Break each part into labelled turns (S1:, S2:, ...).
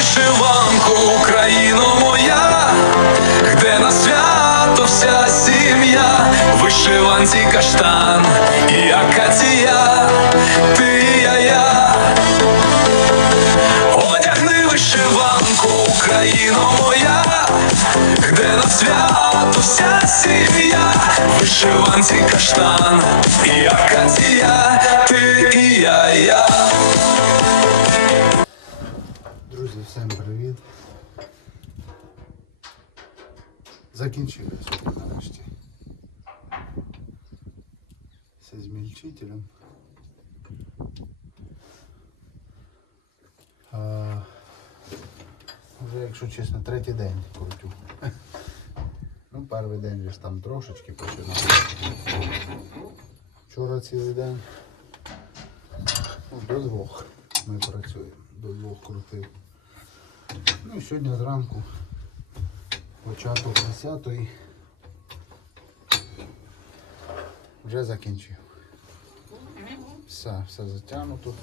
S1: вишиванку, Україно моя, де на свято вся сім'я, вишиванці каштан і акація, ти я, я. Одягни вишиванку, Україно моя, де на свято вся сім'я, вишиванці каштан і акація, ти і я, я.
S2: Закінчили сьогодні нарешті. Все змільчителем. А, вже, якщо чесно, третій день крутю. Ну, перший день вже там трошечки починав. Вчора цілий день. Ну, до двох ми працюємо. До двох крутив. Ну і сьогодні зранку початок 10 вже закінчив. Все, все затягнуто.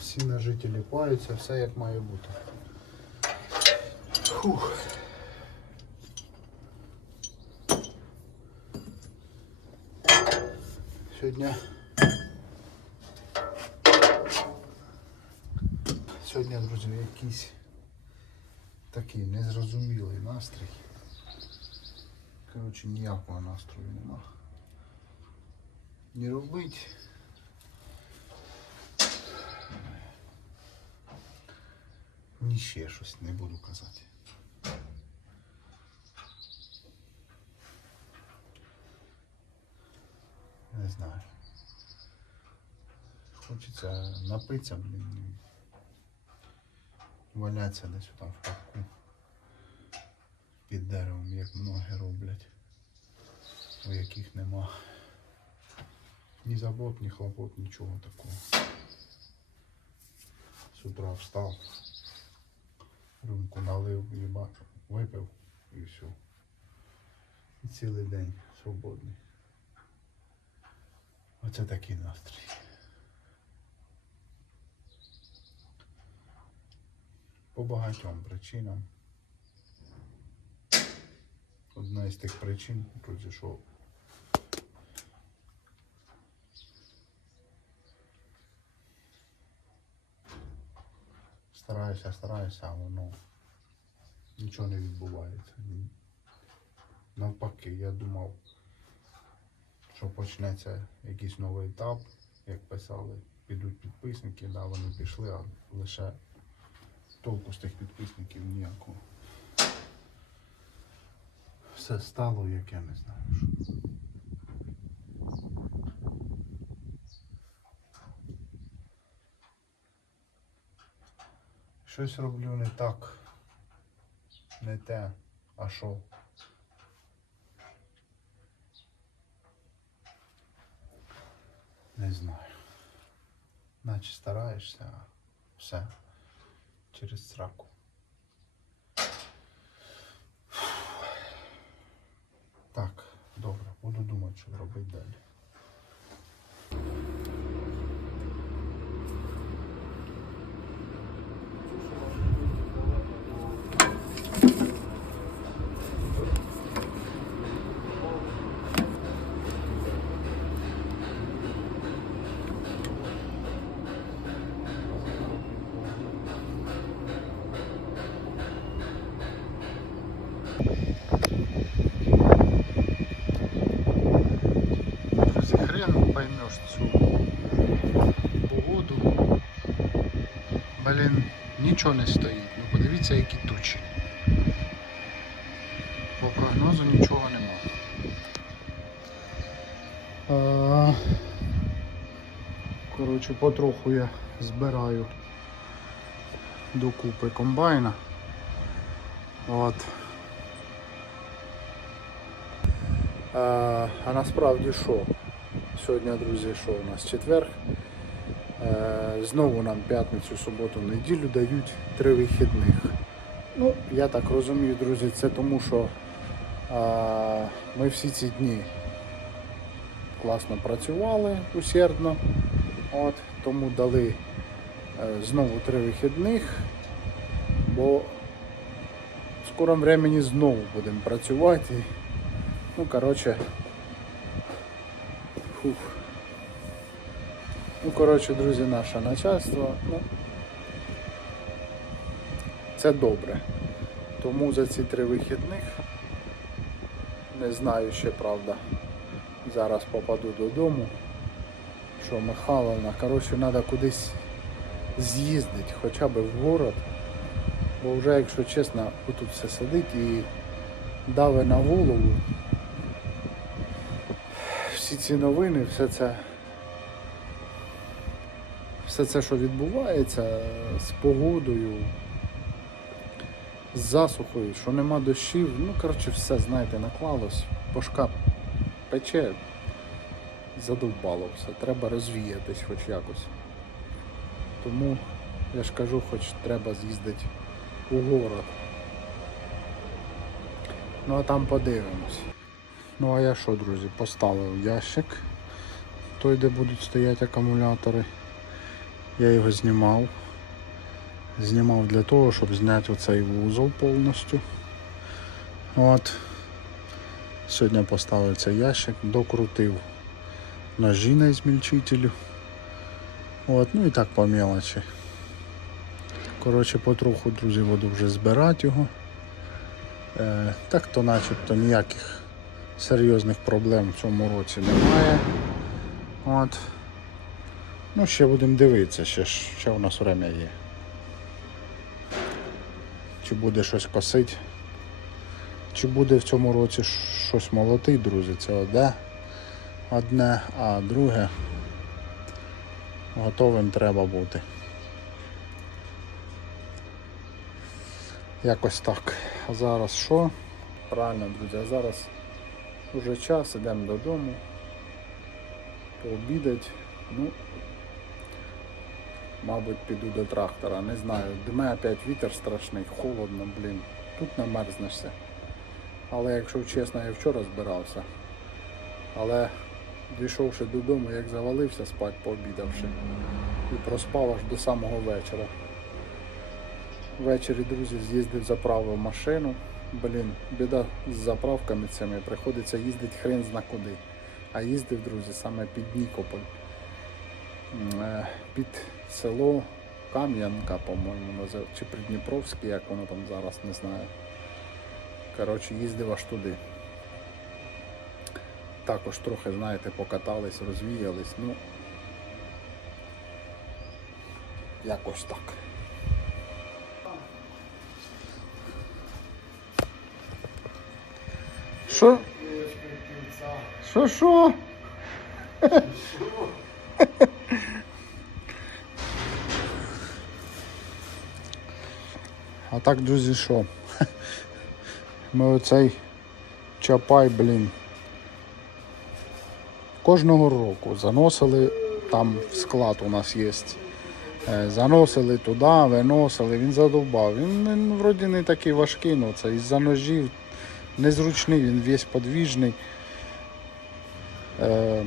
S2: Всі ножи ліпаються, все як має бути. Фух. Сьогодні Сьогодні, друзі, якийсь такий незрозумілий настрій. Коротше, ніякого настрою нема. Не робить. Ні ще щось не буду казати. Знаю. Хочеться напитися, блін. Валятися десь там в парку. Під деревом, як многі роблять. У яких нема ні забот, ні хлопот, нічого такого. З утра встав, рюмку налив, їба, випив і все. І цілий день свободний. Оце такий настрій. По багатьом причинам. Одна із тих причин, друзі, що стараюся, стараюся, а воно нічого не відбувається. Навпаки, я думав, що почнеться якийсь новий етап, як писали, підуть підписники, да, вони пішли, а лише толку з тих підписників ніякого. Все стало, як я не знаю. Що. Щось роблю не так, не те, а що. Знаю. Наче стараєшся, а все через сраку. Так, добре, буду думати, що робити далі. Друзі, хрен поймеш цю погоду. Блін, нічого не стоїть. Ну подивіться, які тучі. По прогнозу нічого нема. Коротше, потроху я збираю докупи комбайна. От. А, а насправді що? Сьогодні, друзі, що у нас четверг. Е, знову нам п'ятницю, суботу, неділю дають три вихідних. Ну, я так розумію, друзі, це тому, що а, ми всі ці дні класно працювали усердно. От, тому дали е, знову три вихідних, бо в скорому времені знову будемо працювати. Ну, коротше. Фух. Ну, коротше, друзі, наше начальство. Ну, це добре. Тому за ці три вихідних не знаю ще правда. Зараз попаду додому. Що Михайловна, коротше, треба кудись з'їздити, хоча б в город. Бо вже, якщо чесно, тут все сидить і дави на голову. Всі ці новини, все це. Все це, що відбувається з погодою, з засухою, що нема дощів, ну коротше все, знаєте, наклалось, башка пече, задовбало все, треба розвіятись хоч якось. Тому я ж кажу, хоч треба з'їздити у город. Ну а там подивимось. Ну а я що, друзі, поставив ящик, той, де будуть стояти акумулятори. Я його знімав. Знімав для того, щоб зняти оцей вузол повністю. От. Сьогодні поставив цей ящик, докрутив ножі на ізмільчителю. От, ну і так по мелочі. Коротше, потроху, друзі, буду вже збирати його. Е, так то начебто ніяких серйозних проблем в цьому році немає. От. Ну, ще будемо дивитися, ще, ще у нас время є. Чи буде щось косити, чи буде в цьому році щось молотий, друзі, це одне, одне, а друге готовим треба бути. Якось так. А зараз що? Правильно, друзі, а зараз вже час, ідемо додому, пообідать. Ну, Мабуть, піду до трактора, не знаю. Дме опять вітер страшний, холодно, блін. Тут намерзнешся. Але якщо чесно, я вчора збирався. Але дійшовши додому, як завалився спать, пообідавши. І проспав аж до самого вечора. Ввечері, друзі, з'їздив, заправив машину. Блін, біда з заправками цими, приходиться їздити хрен зна куди. А їздив, друзі, саме під Нікополь. Е, під село Кам'янка, по-моєму, чи Придніпровське, як воно там зараз, не знаю. Коротше, їздив аж туди. Також трохи, знаєте, покатались, розвіялись, ну якось так. Що що? А так, друзі, що? Ми оцей чапай, блін. Кожного року заносили там в склад у нас є. Е, Заносили туди, виносили, він задовбав. Він, він вроді не такий важкий, ну це із-за ножів незручний, він весь подвіжний. Е,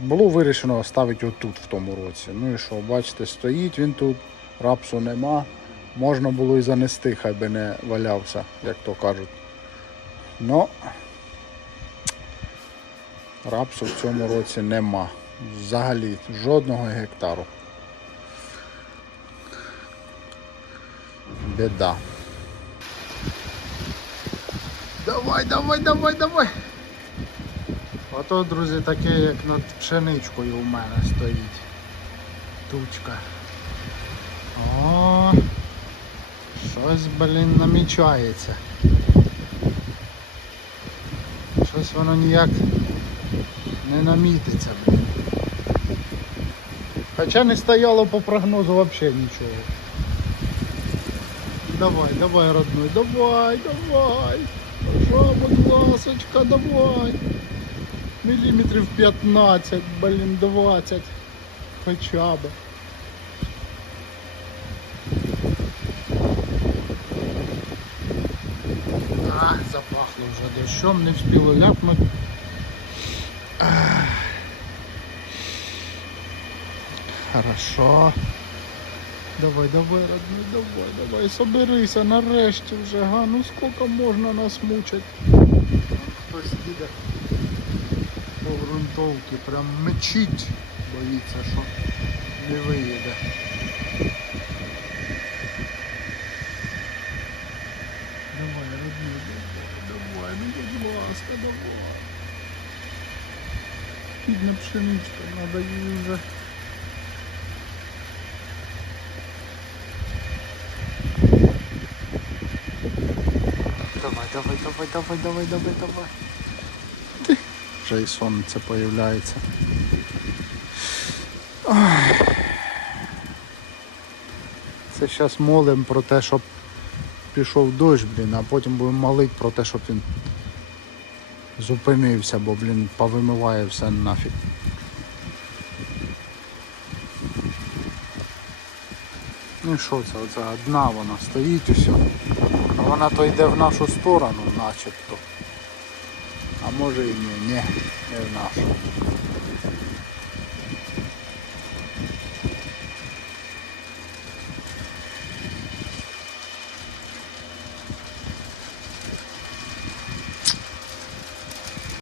S2: було вирішено ставити отут в тому році. Ну і що, бачите, стоїть він тут, рапсу нема. Можна було і занести, хай би не валявся, як то кажуть. Но рапсу в цьому році нема. Взагалі жодного гектару. Біда. Давай, давай, давай, давай. Ото, друзі, таке, як над пшеничкою у мене стоїть. Тучка. О, щось, блін, намічається. Щось воно ніяк не намітиться, блін. Хоча не стояло по прогнозу взагалі нічого. Давай, давай, родной, давай, давай. Що, будь ласочка, давай. Міліметрів 15, блін, 20. Хоча б. запахло вже дощом, не встигло ляпнути. Ах. Хорошо. Давай, давай, родной, давай, давай, соберися нарешті вже, га, ну скільки можна нас мучить. Хтось їде по ґрунтовці, прям мечить, боїться, що не виїде. Давай, родной, давай, давай, ну будь ласка, давай. Бідна пшеничка, надо її вже. Давай, давай, давай, давай, давай. Вже і сонце появляється. Ой. Це зараз молимо про те, щоб пішов дощ, блін, а потім будемо молити про те, щоб він зупинився, бо, блін, повимиває все нафіг. Ну і що це? Оце одна вона стоїть усе. А вона то йде в нашу сторону, начебто. А може і ні, ні, не в нашу.